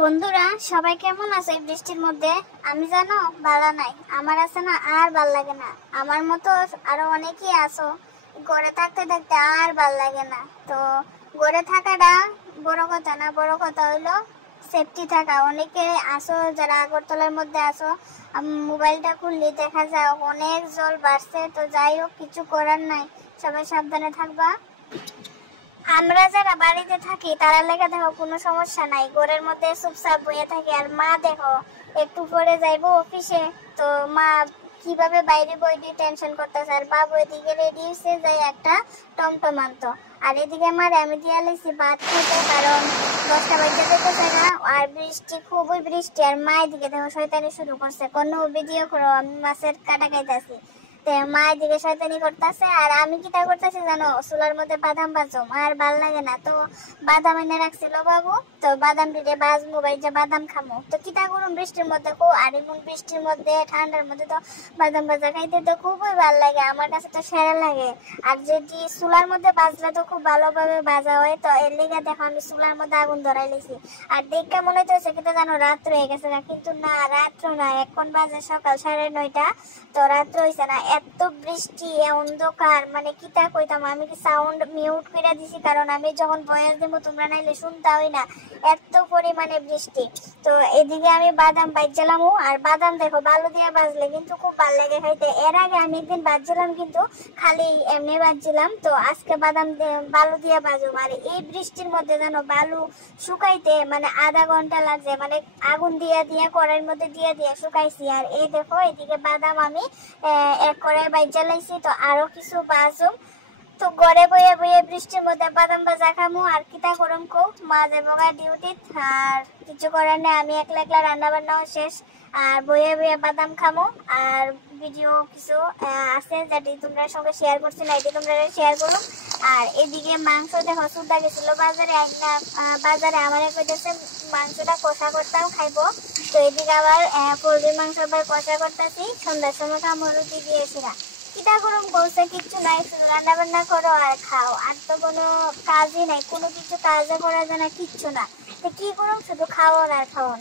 বন্ধুরা সবাই কেমন আছে এই বৃষ্টির মধ্যে? আমি জানো ভালো নাই, আমার আছে না আর ভাল লাগে না। আমার মতো আরো অনেকেই আছো, ঘরে থাকতে থাকতে আর ভাল লাগে না। তো ঘরে থাকাটা বড় কথা না, বড় কথা হইলো সেফটি থাকা। অনেকে আসো যারা আগরতলার মধ্যে আসো, মোবাইলটা খুললে দেখা যায় অনেক জল বাড়ছে। তো যাই হোক, কিছু করার নাই, সবাই সাবধানে থাকবা। আমরা যারা বাড়িতে থাকি তারা লেগে দেখো কোনো সমস্যা নাই, ঘরের মধ্যে চুপচাপ বইয়ে থাকি। আর মা দেখো একটু পরে যাইবো অফিসে, তো মা কিভাবে বাইরে বইটি টেনশন করতেছে। আর বাবু এদিকে রেডি হয়েছে যাই একটা টমটম আনতো। আর এদিকে মারে আমি দিয়া লাইছি ভাত খেতে, কারণ 10টা বাজে যেতেছে না। আর বৃষ্টি, খুবই বৃষ্টি। আর মা এদিকে দেখো শয়তানি শুরু করছে, কোনো ভিডিও করো, আমি মাছের কাটা খাইতেছি। মা এদিকে শয়তানি করতেছে আর আমি কিটা করতেছি জানো, চুলার মধ্যে বাদাম ভাজম। আর ভাল লাগে না, তো বাদাম এনে রাখছিল বাবু, তো বাদাম দিলে বাজমু, বাইজা বাদাম খামো। তো কিটা করুম বৃষ্টির মধ্যে কো, আর এমন বৃষ্টির মধ্যে ঠান্ডার মধ্যে তো বাদাম ভাজা খাইতে তো খুবই ভাল লাগে, আমার কাছে তো সেরা লাগে। আর যেটি চুলার মধ্যে ভাজলে তো খুব ভালোভাবে ভাজা হয়। তো এর লেগে দেখো আমি চুলার মধ্যে আগুন ধরাই লেছি। আর দেখে মনে হচ্ছে কিন্তু জানো রাত্র হয়ে গেছে না, কিন্তু না রাত্র না, এখন বাজে সকাল 9:30। তো রাত্র হয়েছে না, এত বৃষ্টি, অন্ধকার, মানে কিটা কইতাম। আমি কি সাউন্ড মিউট করে দিছি, কারণ আমি যখন ভয়েস দেবো তোমরা নাইলে শুনতাই না, এত পরিমাণে বৃষ্টি। তো এদিকে আমি বাদাম বাইছিলাম, আর বাদাম দেখো বালু দিয়ে বাজলে কিন্তু খুব ভালো লাগে খাইতে। এর আগে আমি একদিন বাজছিলাম কিন্তু খালি এমনি বাজছিলাম, তো আজকে বাদাম বালু দিয়ে বাজুম। আর এই বৃষ্টির মধ্যে জানো বালু শুকাইতে মানে আধা ঘন্টা লাগছে, মানে আগুন দিয়ে দিয়ে কড়াইয়ের মধ্যে দিয়ে দিয়ে শুকাইছি। আর এই দেখো এদিকে বাদাম আমি এক কড়াই বাইজা লাইছি, তো আরো কিছু বাজুম। তো ঘরে বইয়ে বইয়ে বৃষ্টির মধ্যে বাদাম ভাজা খামু। আর কিতা করম কো, মা যাবো ডিউটি, আর কিছু করার নেই, আমি একলা একলা রান্না বান্নাও শেষ। আর বইয়ে বইয়ে বাদাম খামো। আর ভিডিও কিছু আছে যেটি তোমরা সঙ্গে শেয়ার করছি না, এটি তোমরা শেয়ার করো। আর এদিকে মাংস দেখো সুদা গেছিল বাজারে, বাজারে আমার কইতেছে মাংসটা কষা করতেও খাইবো। তো এদিকে আবার পোলট্রির মাংস আবার কষা করতেছি, সন্ধ্যার সময় কামড়ুটি দিয়েছিলাম। কিটা গরম বলছে কিচ্ছু নাই, শুধু রান্না বান্না করো আর খাও। আর তো কোনো কাজই নাই, কোনো কিছু কাজে করা যায় না, কিচ্ছু না। তো কি করুম, শুধু খাওয়ান আর খাওয়ান।